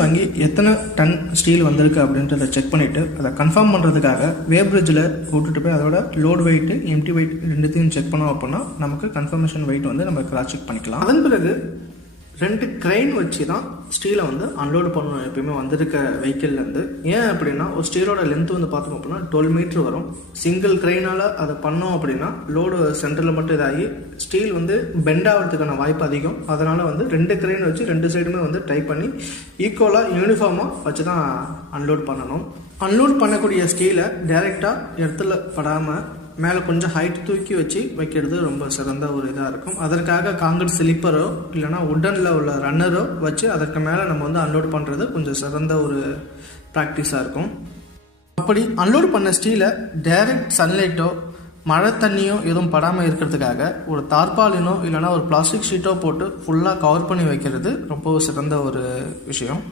வாங்கி எத்தனை ton steel வந்திருக்கு அப்படின்றத செக் பண்ணிவிட்டு அதை கன்ஃபார்ம் பண்ணுறதுக்காக வேப்ரிட்ஜில் கூட்டுட்டு போய் அதோட லோட் வெயிட்டு எம்டி வெயிட் ரெண்டுத்தையும் செக் பண்ணோம் அப்படின்னா நமக்கு கன்ஃபர்மேஷன் வெயிட் வந்து நம்ம கிராஸ் செக் பண்ணிக்கலாம். அதன் பிறகு 2 கிரெயின் வச்சு தான் ஸ்டீலை வந்து அன்லோடு பண்ணணும் எப்பயுமே வந்திருக்க வெஹிக்கிள்லேருந்து. ஏன் அப்படின்னா ஒரு ஸ்டீலோட லென்த் வந்து பார்த்தோம் அப்படின்னா 12 மீட்டர் வரும். சிங்கிள் கிரெயினால் அதை பண்ணோம் அப்படின்னா லோடு சென்டரில் மட்டும் இதாகி ஸ்டீல் வந்து பெண்ட் ஆகிறதுக்கான வாய்ப்பு அதிகம். அதனால் வந்து 2 கிரெயின் வச்சு 2 சைடுமே வந்து டைப் பண்ணி ஈக்குவலாக யூனிஃபார்மாக வச்சு தான் அன்லோட் பண்ணணும். அன்லோட் பண்ணக்கூடிய ஸ்டீலை டைரெக்டாக இடத்துல படாமல் மேலே கொஞ்சம் ஹைட் தூக்கி வச்சு வைக்கிறது ரொம்ப சிறந்த ஒரு இதாக இருக்கும். அதற்காக காங்கிரீட் ஸ்லிப்பரோ இல்லைனா உட்டனில் உள்ள ரன்னரோ வச்சு அதற்கு மேலே நம்ம வந்து அன்லோட் பண்ணுறது கொஞ்சம் சிறந்த ஒரு ப்ராக்டிஸாக இருக்கும். அப்படி அன்லோட் பண்ண ஸ்டீலை டைரக்ட் சன்லைட்டோ மழை தண்ணியோ எதுவும் படாமல் இருக்கிறதுக்காக ஒரு தார்பாலினோ இல்லைனா ஒரு பிளாஸ்டிக் ஷீட்டோ போட்டு ஃபுல்லாக கவர் பண்ணி வைக்கிறது ரொம்ப சிறந்த ஒரு விஷயம்.